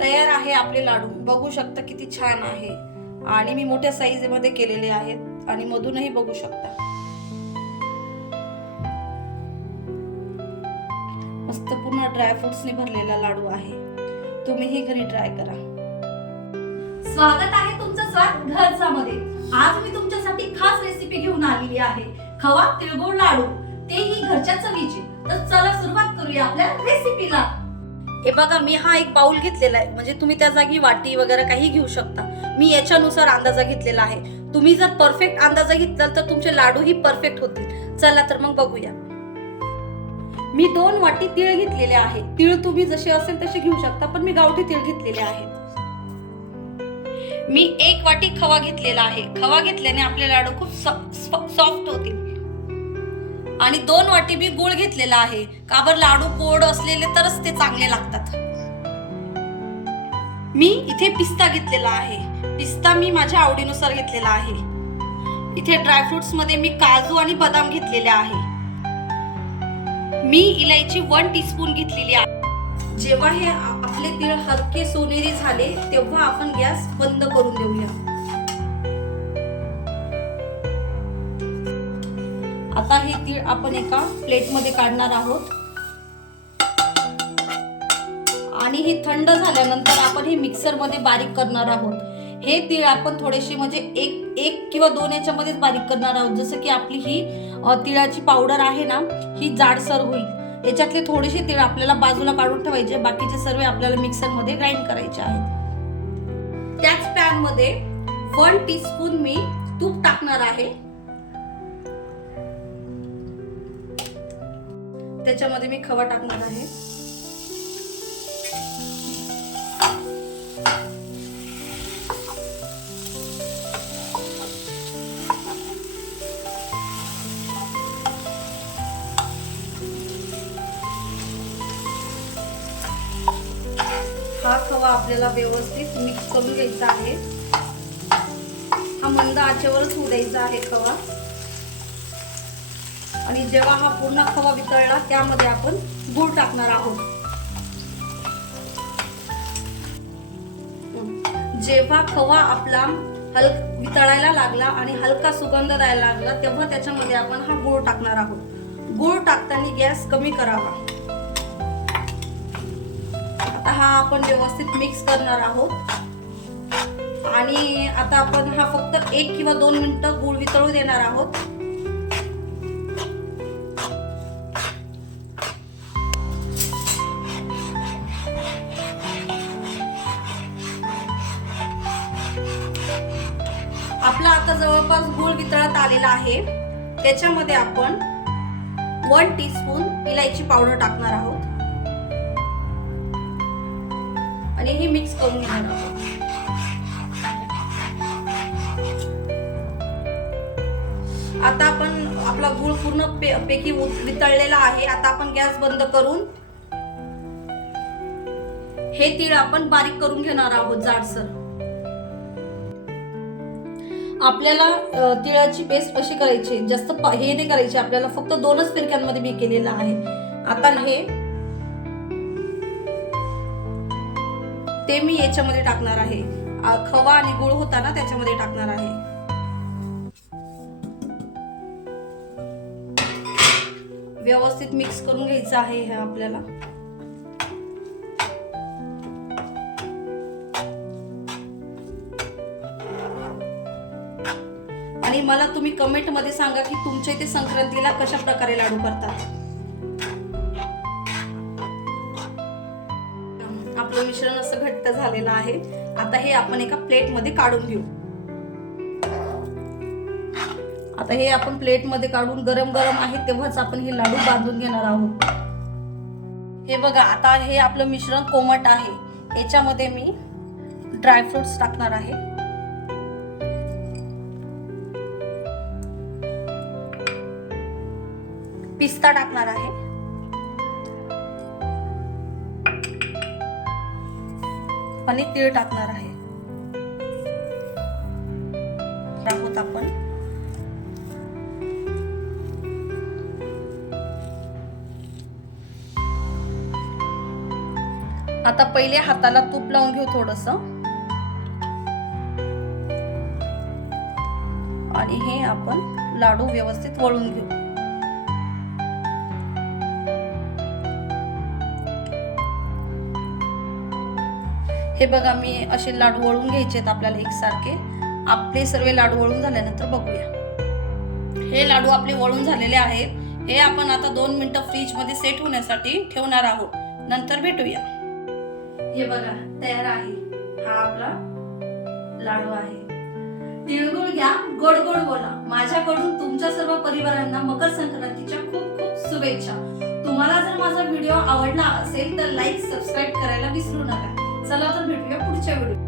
तयार आहे आपले लाडू. बघू शकता किती छान आहे. आणि मी मोठ्या साईजमध्ये केलेले आहेत आणि मधूनही बघू शकता. मस्त पूर्ण ड्रायफ्रुट्सने भरलेला लाडू आहे. तुम्हीही घरी ट्राय करा. स्वागत आहे तुमचं स्वाद घरचा मध्ये आज मी तुमच्यासाठी खास रेसिपी घेऊन आलेली आहे. खवा तिळगुळ लाडू. तेही घरच्या चवीचे. तर चला सुरुवात करूया आपल्या रेसिपीला हे बघा मी हा एक बाउल घेतलेला आहे. म्हणजे तुम्ही त्या जागी वाटी वगैरे काही घेऊ शकता. मी याच्यानुसार अंदाजा घेतलेला आहे. तुम्ही जर परफेक्ट अंदाजा घेतला तर तुमचे लाडूही परफेक्ट होतील. चला तर मग बघूया. मी दोन वाटी तीळ घेतलेले आहे. तीळ तुम्ही जसे असेल तसे घेऊ शकता पण मी गावठी तीळ घेतलेले आहे. मी एक वाटी खवा घेतलेला आहे. खवा घेतल्याने आपले लाडू खूप सॉफ्ट होतील. आणि दोन वाटी मी गुळ घेतलेला आहे. का बरं लाडू गोड असलेले तरच ते चांगले लागतात. मी इथे पिस्ता घेतलेला आहे. पिस्ता मी माझ्या आवडीनुसार घेतलेला आहे. इथे ड्रायफ्रुट्समध्ये मी काजू आणि बदाम घेतलेले आहे. मी इलायची वन टीस्पून घेतलेली आहे. जेव्हा हे आपले तीळ हलके सोनेरी झाले तेव्हा आपण गॅस बंद करून देऊया. आता हे तीळ आपण एका प्लेटमध्ये काढणार आहोत. आणि हे थंड झाल्यानंतर आपण हे मिक्सरमध्ये बारीक करणार आहोत. हे तीळ आपण थोडेसे म्हणजे एक एक किंवा दोन याच्यामध्येच बारीक करणार आहोत. जसं की आपली ही तिळाची पावडर आहे ना ही जाडसर होईल. याच्यातले थोडेसे तीळ आपल्याला बाजूला काढून ठेवायचे. बाकीचे सर्व आपल्याला मिक्सरमध्ये ग्राइंड करायचे आहेत. त्याच पॅनमध्ये वन टीस्पून मी तूप टाकणार आहे. त्याच्यामध्ये मी खवा टाकणार आहे. हा खवा आपल्याला व्यवस्थित मिक्स करून घ्यायचा आहे. हा मंद आचेवरच होऊ द्यायचा आहे खवा. आणि जेव्हा हा पूर्ण खवा वितळला त्यामध्ये आपण गूळ टाकणार आहोत. जेव्हा खवा आपला हल वितळायला लागला आणि हलका सुगंध द्यायला लागला तेव्हा त्याच्यामध्ये आपण हा गूळ टाकणार आहोत. गूळ टाकताना गॅस कमी करावा. आता हा आपण व्यवस्थित मिक्स करणार आहोत. आणि आता आपण हा फक्त एक किंवा दोन मिनिटं गूळ वितळू देणार आहोत. आपला आता जवळपास गूळ वितळत आलेला आहे. त्याच्यामध्ये आपण वन टीस्पून इलायची पावडर टाकणार आहोत. आणि हे मिक्स करून घेणार आहोत. आता आपण आपला गूळ पूर्ण पे- पैकी उत- वितळलेला आहे. आता आपण गॅस बंद करून हे तीळ आपण बारीक करून घेणार आहोत जाडसर. आपल्याला तिळाची पेस्ट अशी करायची जास्त हे नाही करायची. आपल्याला फक्त दोनच फिरक्यांमध्ये मी केलेलं आहे. आता हे ते मी याच्यामध्ये टाकणार आहे. खवा आणि गुळ होता ना त्याच्यामध्ये टाकणार आहे. व्यवस्थित मिक्स करून घ्यायचं आहे हे आपल्याला. आणि मला तुम्ही कमेंटमध्ये सांगा की तुमच्या इथे संक्रांतीला कशा प्रकारे लाडू करतात. आपलं मिश्रण असं घट्ट झालेलं आहे. आता हे आपण एका प्लेटमध्ये काढून घेऊ. आता हे आपण प्लेटमध्ये काढून गरम गरम आहे तेव्हाच आपण हे लाडू बांधून घेणार आहोत. हे बघा आता हे आपलं मिश्रण कोमट आहे. याच्यामध्ये मी ड्रायफ्रुट्स टाकणार आहे. पिस्ता टाकणार आहे. आणि तीळ टाकणार आहे. आहोत आपण. आता पहिले हाताला तूप लावून घेऊ थोडस. आणि हे आपण लाडू व्यवस्थित वळून घेऊ. हे बघा मी असे लाडू वळून घ्यायचे आहेत आपल्याला एकसारखे. आपले सर्व लाडू वळून झाल्यानंतर बघूया. हे लाडू आपले वळून झालेले आहेत. हे आपण आता दोन मिनिटं फ्रीजमध्ये सेट होण्यासाठी ठेवणार आहोत. नंतर भेटूया. हे बघा तयार आहे. हा आपला लाडू आहे. तिळगुळ घ्या गोड गोड बोला. माझ्याकडून तुमच्या सर्व परिवारांना मकर संक्रांतीच्या खूप खूप शुभेच्छा. तुम्हाला जर माझा व्हिडिओ आवडला असेल तर लाईक सबस्क्राईब करायला विसरू नका. चला तर भेटूया पुढच्या व्हिडिओ